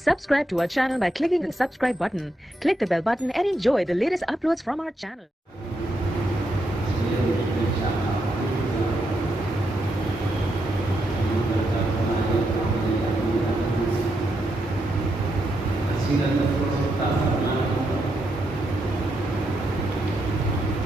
Subscribe to our channel by clicking the subscribe button. Click the bell button and enjoy the latest uploads from our channel.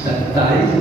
27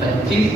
25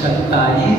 27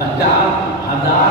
50,000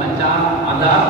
50,000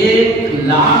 1,00,000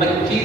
25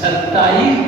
27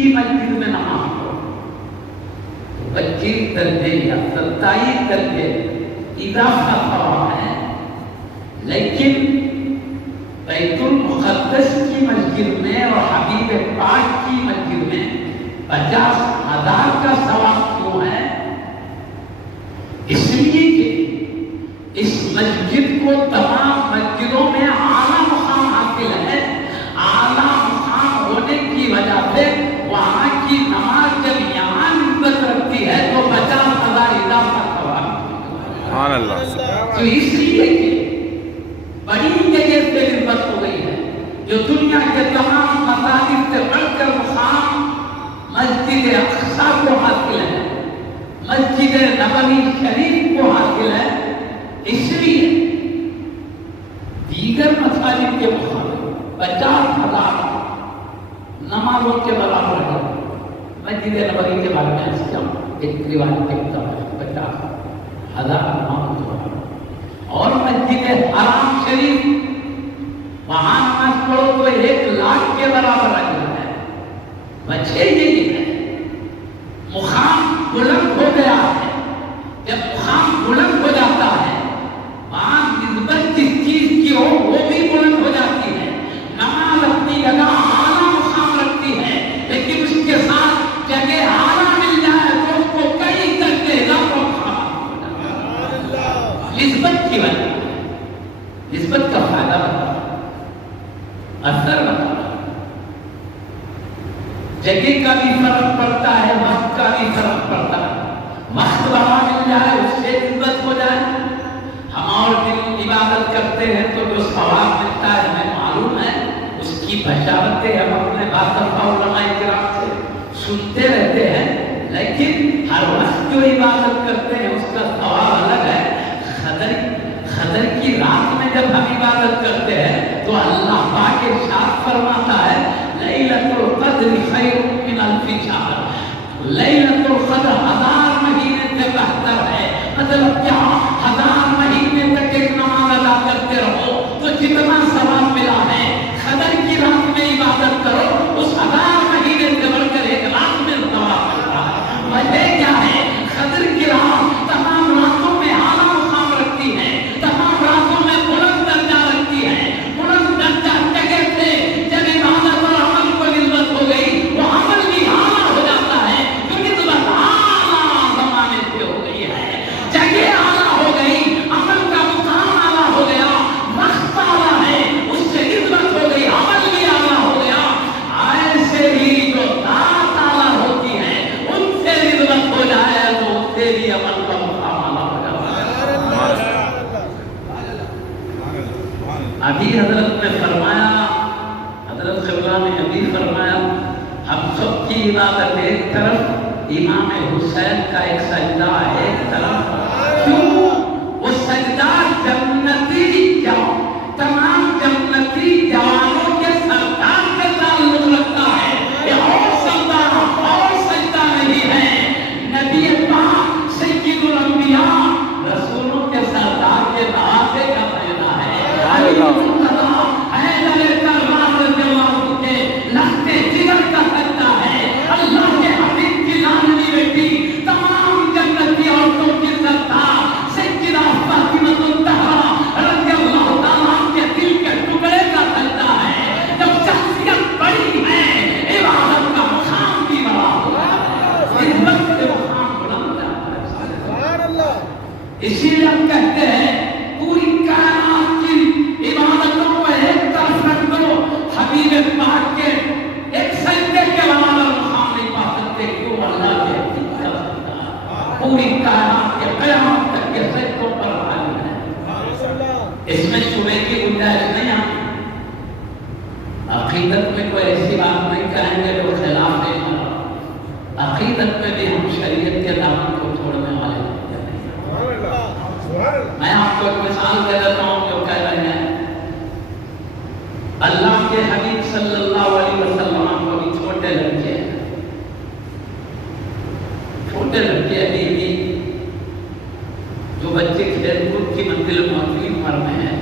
کی مسجد میں نماز پڑھو، 25 درجے یا 27 درجے اضافہ ثواب ہے، لیکن بیت المقدس کی مسجد میں اور حبیب پاک کی مسجد میں 50,000 کا ثواب کیوں ہے؟ اس لیے کہ اس مسجد کو تمام مسجدوں میں اعلیٰ مقام حاصل ہے۔ اعلیٰ مقام ہونے کی وجہ سے وہاں کی نماز جب یہاں نسبت رکھتی ہے تو 50,000 اضافہ ثواب۔ سبحان اللہ۔ تو اس لیے کہ بڑی جگہ سے نسبت ہو گئی ہے، جو دنیا کے تمام مساجد سے بڑھ کر مقام مسجد اقصیٰ کو حاصل ہے، مسجد نبوی شریف کو حاصل ہے۔ اس لیے دیگر مساجد کے مقابلے 50,000 نمازوں کے برابر ہے۔ مسجد نبوی کے بارے میں اس کا ایک روایت دیکھتا ہے، 50,000 نمازوں کے برابر۔ اور مسجد حرام شریف وہاں نماز پڑھو تو 1,00,000 کے برابر اجر ہے۔ وجہ یہی ہے مقام بلند ہو گیا ہے، جب مقام بلند ہو جاتا ہے وہاں نسبت جس چیز کی ہو وہ بھی بلند ہو جاتی ہے۔ نماز اپنی جگہ اعلیٰ مقام رکھتی ہے، لیکن اس کے ساتھ جگہ اعلیٰ مل جائے تو اس کو کئی درجے اضافہ مقام نسبت کی وجہ، نسبت کا فائدہ بتا، اثر بتا، جگہ کا بھی فرق پڑتا ہے، وقت کا بھی فرق پڑتا ہے۔ وقت بڑا مل جائے اس سے نسبت ہو جائے۔ ہم اور دن عبادت کرتے ہیں تو جو ثواب ملتا ہے ہمیں معلوم ہے، اس کی بشارتیں ہم اپنے باطرفہ علماء کرام سے سنتے رہتے ہیں، لیکن ہر وقت جو عبادت کرتے ہیں اس کا ثواب الگ ہے۔ قدر کی رات میں جب ہم عبادت کرتے ہیں تو اللہ پاک ارشاد فرماتا ہے لیلۃ القدر خیر من الف شہر، لیلۃ القدر 1000 مہینے سے بہتر ہے۔ مطلب کیا؟ 1000 مہینے تک ایک نماز ادا کرتے رہو تو جتنا ثواب ملا ہے قدر کی رات میں عبادت کرو اس 1000 مہینے سے بڑھ کر 1 رات میں ثواب ملتا ہے۔ وجہ کیا ہے؟ قدر کی رات تمام راتوں میں اعلیٰ مقام رکھتی ہے، تمام راتوں میں بلند درجہ رکھتی ہے۔ بلند درجہ جگہ سے جب عبادت اور عمل کو نسبت ہو گئی وہ عمل بھی اعلیٰ ہو جاتا ہے، جو نسبت اعلیٰ زمانے سے ہو گئی ہے۔ جگہ اعلیٰ ہو گئی، عمل کا مقام اعلیٰ ہو گیا، وقت اعلیٰ ہے، اس سے نسبت ہو گئی، عمل بھی اعلیٰ ہو گیا۔ ایسے ہی جو ذات اعلیٰ ہوتی ہے ان سے نسبت ہو جائے تو اس سے بھی عمل کا مقام اعلیٰ ہو جاتا ہے۔ ابھی حضرت نے فرمایا، حضرت قبلہ نے ابھی فرمایا ہم سب کی عبادت ایک طرف، امام حسین کا ایک سجدہ ایک طرف۔ کیوں؟ وہ سجدہ جنتی تمام جنتی جوانوں کے سردار سے تعلق رکھتا ہے، یہ اور سجدہ نہیں ہے۔ نبی پاک سید الانبیاء رسولوں کے سردار کے نواسے کا سجدہ ہے۔ لگتے جگر کا سجدہ ہے، اللہ کے حبیب کی لاڈلی بیٹی تمام جنتی عورتوں کی سردار سیدہ فاطمہ الزہرا رضی اللہ تعالیٰ کے دل کے ٹکڑے کا سجدہ ہے۔ جب شخصیت بڑی ہے عبادت کا مقام بھی بڑا ہوتا ہے، نسبت سے مقام بلند جاتا ہے۔ اسی لیے ہم کہتے ہیں پوری کائنات کی عبادتوں کو ایک طرف رکھ دو، حبیب پاک کے ایک سجدے کے برابر مقام نہیں پا سکتے، کیوں؟ اللہ کے حبیب کا سجدہ پوری کائنات کے قیامت تک کے سجدوں پر غالب ہے۔ اس میں شبے کی گنجائش نہیں آتی۔ عقیدت میں کوئی ایسی بات نہیں کہیں گے جو خلاف ہے ہمارا۔ عقیدت میں بھی ہم شریعت کے دامن کو چھوڑنے والے نہیں۔ میں آپ کو ایک مثال دے دیتا ہوں جو کہہ رہے ہیں اللہ کے حبیب صلی اللہ علیہ وسلم کو بھی چھوٹے لڑکے ہیں، چھوٹے لڑکے ابھی بھی جو بچے کھیل کود کی منزل موجودی عمر میں ہیں،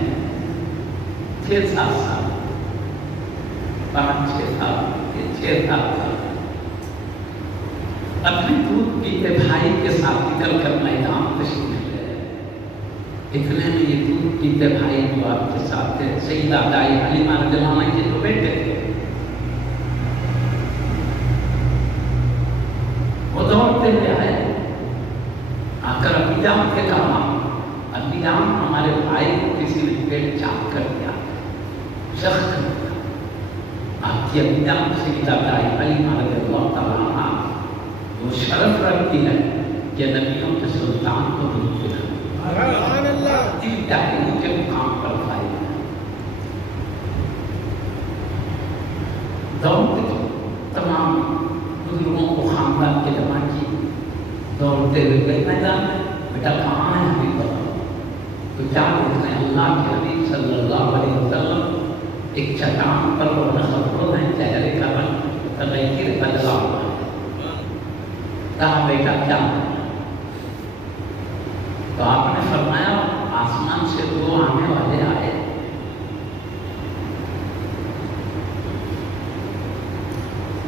6-7 سال، 5-6 سال، 6-7 سال، اپنے دودھ پیتے بھائی کے ساتھ نکل کر میدان تشریف لے گئے۔ اتنے میں یہ دودھ پیتے بھائی جو آپ کے ساتھ تھے سیدہ دائی حلیمہ رضی اللہ عنہا کے جو بیٹے تھے، وہ دوڑتے ہوئے آئے، آ کر ابی جان سے کہا، ابی جان ہمارے بھائی کو کسی نے پیٹ چاک کر دیا، شخص کر دیا۔ آپ کی ابی جان سیدہ دائی حلیمہ رضی اللہ تعالیٰ عنہا وہ شرف رکھتی ہے کہ نبیوں کے سلطان کو دودھ پلانا، دل داخلوں کے مقام پر فائد ہے۔ دوڑتے تمام بزرگوں کو خاندان کے جمع کی، دوڑتے ہوئے گئے میدان میں، بیٹا کہاں ہے حبیب اللہ؟ تو کیا بولتے ہیں اللہ کے حبیب صلی اللہ علیہ وسلم ایک چٹان پر وہ نخبروں ہیں، چہرے کا رنگ تغیر بدلا ہوا ہے۔ کہا بیٹا کیا ہے؟ تو آپ نے فرمایا آسمان سے دو آنے والے آئے،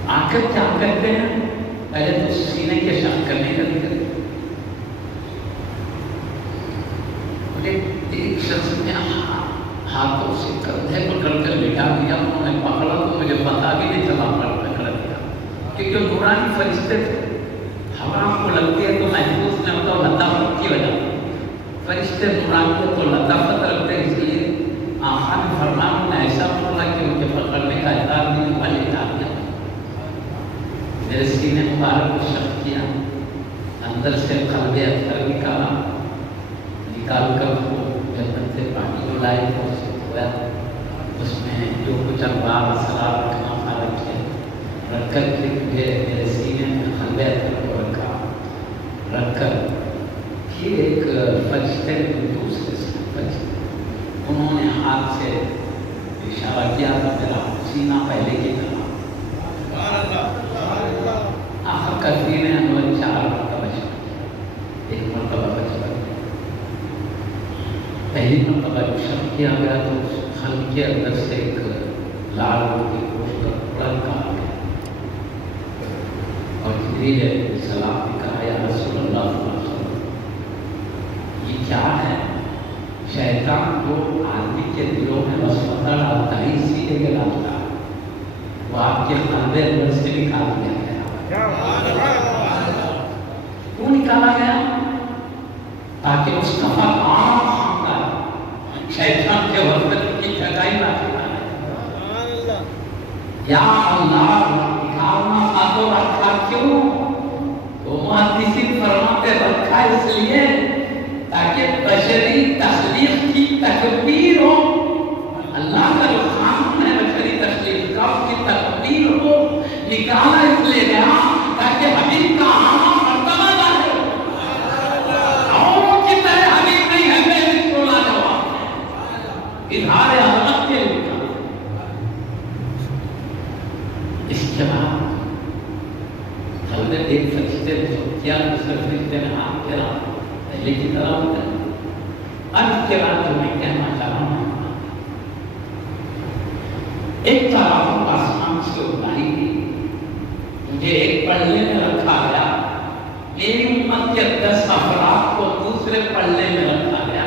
آ کر کیا کہتے ہیں؟ پہلے تو سینے کے شق کرنے کا ذکر، ایک شخص نے ہاتھوں سے کندھے پکڑ کر بٹھا دیا، انہوں نے پکڑا تو مجھے پتا بھی نہیں چلا پکڑ دیا، کیونکہ نورانی فرشتے تھے، ہوا کو لگتی ہے تو محفوظ نہیں ہوتا، لطافت کی وجہ فرشتے نورانی تو لطافت رکھتے ہیں، اس لیے آقا نے فرمایا انہیں ایسا بولا کہ مجھے پکڑنے کا اعتراض نہیں ہوا، لٹا دیا، میرے سینے مبارک کو شق کیا، اندر سے قلب اطہر نکالا، نکال کر وہ جنت سے پانی جو لائے تھے اسے دھویا، اس میں جو کچھ انوار اسرار رکھنا تھا رکھے، رکھ کر کے مجھے میرے سینے میں قلب اطہر کو رکھا، رکھ کر پھر ایک فرشتے دوسرے سے فرشتے انہوں نے ہاتھ سے اشارہ کیا تھا، میرا سینہ پہلے کی طرح آخر کا سینے انور 4 مرتبہ شک، ایک مرتبہ بچ گیا، پہلی مرتبہ جو شک کیا گیا تو خلق کے اندر سے ایک لال کی گوشت کا ٹکڑا نکالا گیا، اور جبریل علیہ السلام نے کہا یا رسول اللہ صلی اللہ علیہ وسلم یہ کیا ہے؟ شیطان جو آدمی کے دلوں میں وسوسہ ڈالتا ہے اسی لیے ڈالتا ہے، وہ آپ کے قلب اندر سے نکال دیا گیا۔ کیوں نکالا گیا؟ تاکہ اس کا عام خاندان شیطان کے وسوسے کی جگہ نہ پائے۔ یا اللہ نکالنا تھا تو رکھا کیوں؟ تو محدثین فرماتے رکھا اس لیے تاکہ بشری تخلیق کی تکبیر ہو، اللہ کا جو قانون ہے بشری تخلیق کا اس کی تکبیر ہو، نکالا اس لیے گیا تاکہ حبیب کا آنا مرتبہ نہ ہو، اور کی طرح حبیب نہیں ہے، میں اس کو لاجواب ہے، اظہار عظمت کے لیے۔ اس کے بعد حضرت ایک فرشتے نے جو کیا، دوسرے فرشتے نے ہاتھ پھیرا، پہلے کی طرح ہوتا ہے۔ اب کے بعد جو میں کہنا چاہ رہا ہوں، ایک طرف آسمان سے اتاری گئی، مجھے ایک پلڑے میں رکھا گیا، میری امت کے 10 افراد کو دوسرے پلڑے میں رکھا گیا،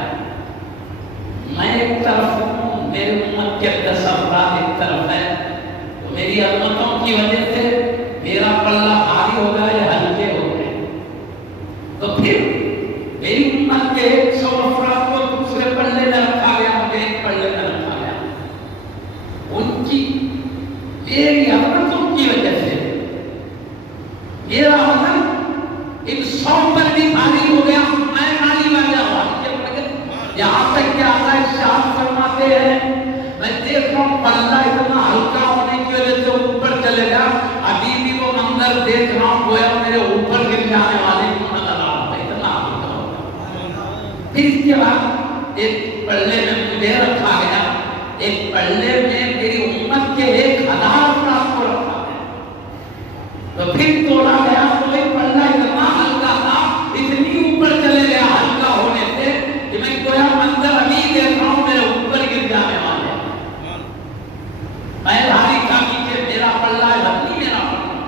میں ایک طرف ہوں، میری امت کے 10 افراد ایک طرف ہے، تو میری عظمتوں کی وجہ سے میرا پلڑا بھاری ہو گیا یا ہلکے ہو گئے، تو پھر میری امت کے 100 افراد کو دوسرے پلڑے میں رکھا گیا، مجھے ایک پلڑے میں رکھا گیا، ان کی میری عظمتوں کی وجہ سے میرا وزن ان 100 پر بھی بھاری ہو گیا، میں بھاری بن گیا۔ یہاں تک کہ آقا ارشاد فرماتے ہیں میں دیکھ رہا ہوں پلڑا اتنا ہلکا ہونے کی وجہ سے اوپر چلے گا، ابھی بھی وہ منظر دیکھ رہا ہوں گویا میرے اوپر گر جانے والے کو نظر آ رہا ہے، اتنا ہلکا ہوگا۔ پھر اس کے بعد ایک پلڑے میں مجھے رکھا گیا، ایک پلڑے میں میری امت کے 1000 افراد کو رکھا گیا، تو پھر توڑا گیا تو ایک پلڑا اتنا ہلکا تھا، اتنی اوپر چلے گیا ہلکا ہونے سے کہ میں گویا منظر ابھی دیکھ رہا ہوں میرے اوپر گر جانے والے، میں بھاری تھا، پیچھے میرا پلڑا ہے، نہیں میرا پلڑا،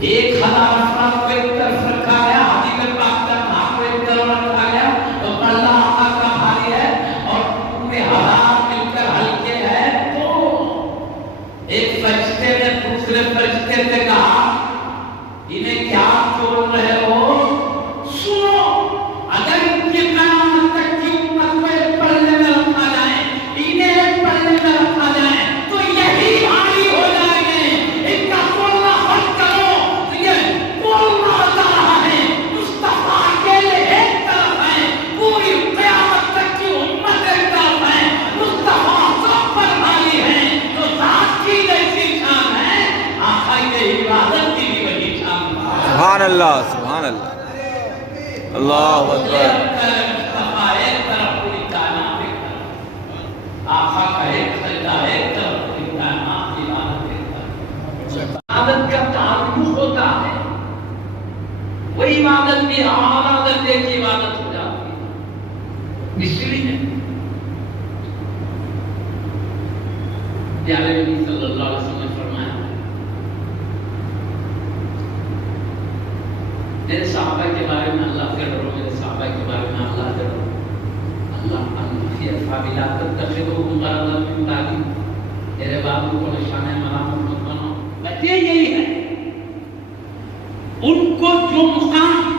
1000 افراد کو ایک طرف رکھا گیا، حبیب پاک کا ہاتھ کو ایک طرف رکھا گیا، تو پلہ آقا کا بھاری ہے اور پورے 1000 مل کر ہلکے ہیں. تو ایک فرشتے نے دوسرے فرشتے سے کہا انہیں کیا توڑ رہے ہو؟ سنو، اگر ان کی قیامت تک کی امت کو ایک پلے میں رکھا جائے، انہیں ایک پلے میں رکھا جائے تو یہی بھاری ہو جائیں گے. ان کا بولنا بند کرو. تو یہ بولنا بتا رہا ہے مصطفیٰ اکیلے ایک طرف ہے، پوری قیامت تک کی امت ایک طرف ہے، مصطفیٰ سب پر بھاری ہے. تو ذات کی جیسی شان ہے، آقا کی عبادت کی بھی وہی شان ہے. سبحان اللہ، سبحان اللہ، اللہ اکبر. مصطفیٰ ایک طرف، پوری کائنات ایک طرف. آقا کا ایک سجدہ ایک طرف، پوری کائنات کی عبادت ایک طرف. عبادت کا تعلق ہوتا ہے، وہ عبادت بھی اعلیٰ درجے کی عبادت ہو جاتی ہے. اس لیے پیارے نبی صلی اللہ علیہ وسلم نے فرمایا میرے صحابہ کے بارے میں اللہ سے ڈرو، میرے صحابہ کے بارے میں اللہ سے ڈرو. اللہ انفی اصحابی لا تتخذوهم غرضا من بعدی، میرے بابو کو نشانہ ملامت مت بناؤ. وجہ یہی ہے ان کو جو مقام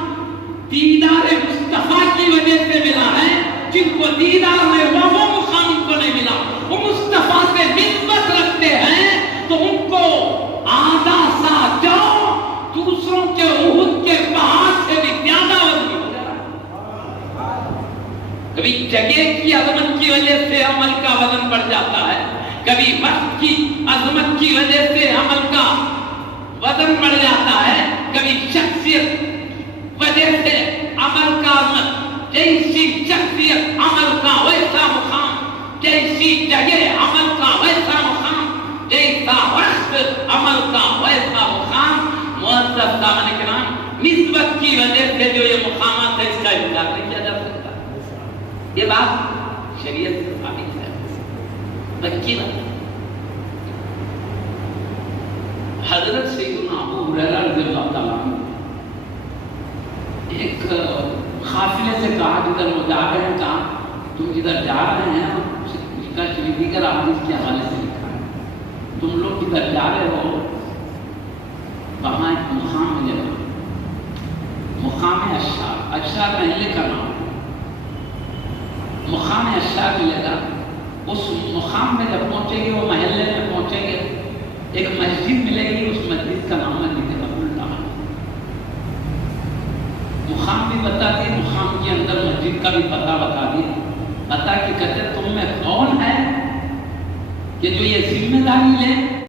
دیدار مصطفیٰ کی وجہ سے ملا ہے، جن کو دیدار میں وہ مقام ان کو نہیں ملا، وہ مصطفیٰ سے نسبت رکھتے ہیں تو ان کو آدھا سا جاؤ دوسروں کے احد کے پہاڑ سے بھی زیادہ وزنی ہو جائے. کبھی جگہ کی عظمت کی وجہ سے عمل کا وزن بڑھ جاتا ہے، کبھی وقت کی عظمت کی وجہ سے عمل کا وزن بڑھ جاتا ہے، کبھی شخصیت وجہ سے عمل کا عظمت. جیسی شخصیت عمل کا ویسا مقام، جیسی جگہ عمل کا ویسا مقام، جیسا وقت عمل کا ویسا مقام. معزز سامعین کرام، نسبت کی وجہ سے جو یہ مقامات ہے اس کا انکار نہیں کیا جا سکتا. یہ بات شریعت سے ثابت ہے، مکی بات. حضرت سیدنا ابو ہریرہ رضی اللہ تعالیٰ عنہ ایک قافلے سے کہا جدھر وہ جا رہے ہیں، کہا تم جدھر جا رہے ہیں اس کا دیگر حدیث کے حوالے سے لکھا ہے، تم لوگ جدھر جا رہے ہو وہاں ایک مقام ملے گا، مقام اشار. اشار محلے کا نام، مقام اشار ملے گا. اس مقام میں جب پہنچیں گے، وہ محلے میں پہنچیں گے، ایک مسجد ملے گی، اس مسجد کا نام مسجد ابو الرحمن. مقام بھی بتا دیے، مقام کے اندر مسجد کا بھی پتہ بتا دیے. بتا کہ کہتے تم میں کون ہے کہ جو یہ ذمہ داری لے